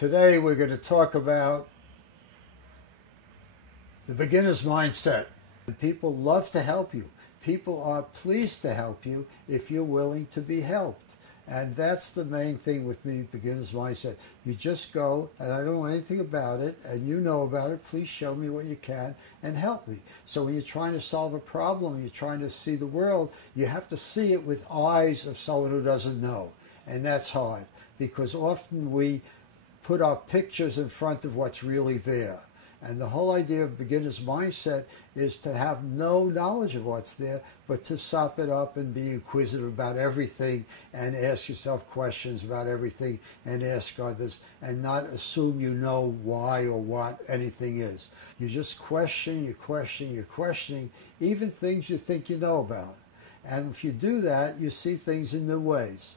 Today we're going to talk about the beginner's mindset. People love to help you. People are pleased to help you if you're willing to be helped. And that's the main thing with me, beginner's mindset. You just go, and I don't know anything about it, and you know about it, please show me what you can and help me. So when you're trying to solve a problem, you're trying to see the world, you have to see it with eyes of someone who doesn't know. And that's hard, because often we put our pictures in front of what's really there. And the whole idea of beginner's mindset is to have no knowledge of what's there, but to sop it up and be inquisitive about everything and ask yourself questions about everything and ask others and not assume you know why or what anything is. You just question, you're questioning, even things you think you know about. And if you do that, you see things in new ways.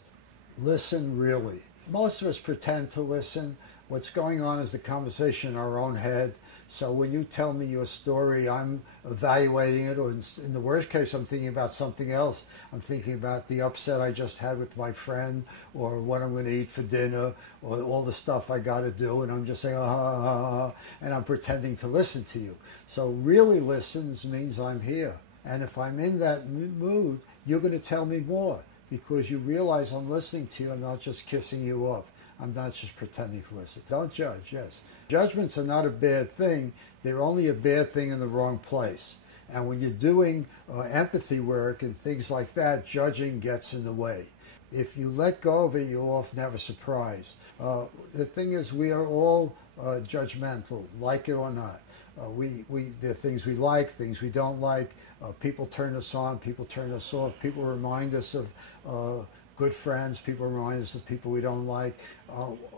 Listen really. Most of us pretend to listen. What's going on is the conversation in our own head. So when you tell me your story, I'm evaluating it, or in the worst case, I'm thinking about something else. I'm thinking about the upset I just had with my friend, or what I'm going to eat for dinner, or all the stuff I got to do, and I'm just saying, and I'm pretending to listen to you. So really listens means I'm here. And if I'm in that mood, you're going to tell me more, because you realize I'm listening to you. I'm not just kissing you off. I'm not just pretending to listen. Don't judge, yes. Judgments are not a bad thing. They're only a bad thing in the wrong place. And when you're doing empathy work and things like that, judging gets in the way. If you let go of it, you'll often have a surprise. The thing is, we are all judgmental, like it or not. There are things we like, things we don't like. People turn us on, people turn us off. People remind us of good friends. People remind us of people we don't like.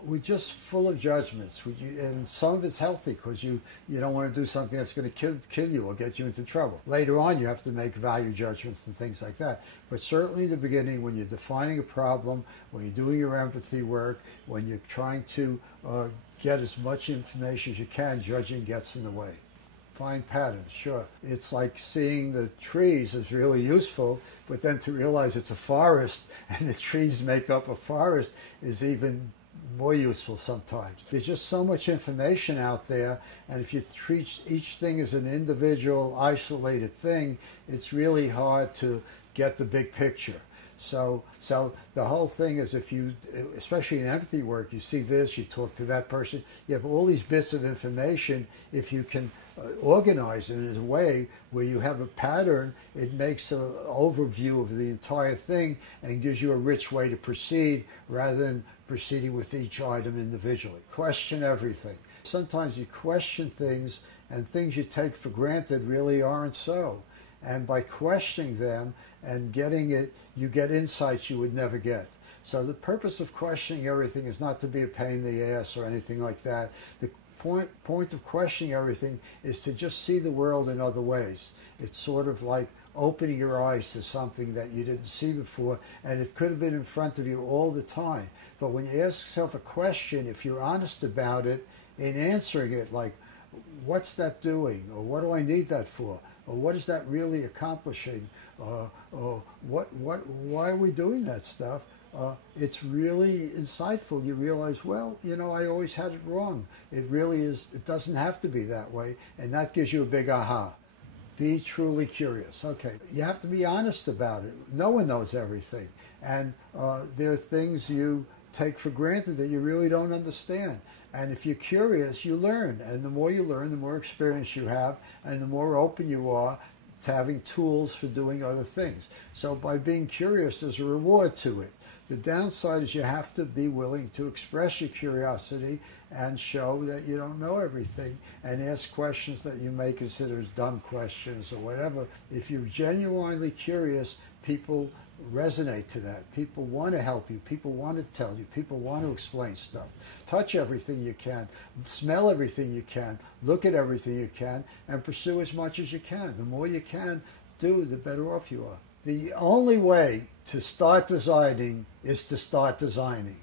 We're just full of judgments. And some of it's healthy, because you don't want to do something that's going to kill you or get you into trouble. Later on, you have to make value judgments and things like that. But certainly in the beginning, when you're defining a problem, when you're doing your empathy work, when you're trying to get as much information as you can, judging gets in the way. Find patterns, sure. It's like seeing the trees is really useful, but then to realize it's a forest and the trees make up a forest is even more useful sometimes. There's just so much information out there, and if you treat each thing as an individual, isolated thing, it's really hard to get the big picture. So the whole thing is, if you, especially in empathy work, you see this, you talk to that person, you have all these bits of information. If you can organize it in a way where you have a pattern, it makes an overview of the entire thing and gives you a rich way to proceed, rather than proceeding with each item individually. Question everything. Sometimes you question things, and things you take for granted really aren't so. And by questioning them and getting it, you get insights you would never get. So the purpose of questioning everything is not to be a pain in the ass or anything like that. The point of questioning everything is to just see the world in other ways. It's sort of like opening your eyes to something that you didn't see before, and it could have been in front of you all the time. But when you ask yourself a question, if you're honest about it, in answering it, like, what's that doing? Or what do I need that for? Or what is that really accomplishing? Or why are we doing that stuff? It's really insightful. You realize, well, I always had it wrong. It really is, it doesn't have to be that way. And that gives you a big aha. Be truly curious. Okay, you have to be honest about it. No one knows everything. And there are things you take for granted that you really don't understand. And if you're curious, you learn. And the more you learn, the more experience you have, and the more open you are to having tools for doing other things. So by being curious, there's a reward to it. The downside is you have to be willing to express your curiosity and show that you don't know everything, and ask questions that you may consider as dumb questions or whatever. If you're genuinely curious, people resonate to that. People want to help you. People want to tell you. People want to explain stuff. Touch everything you can. Smell everything you can. Look at everything you can, and pursue as much as you can. The more you can do, the better off you are. The only way to start designing is to start designing.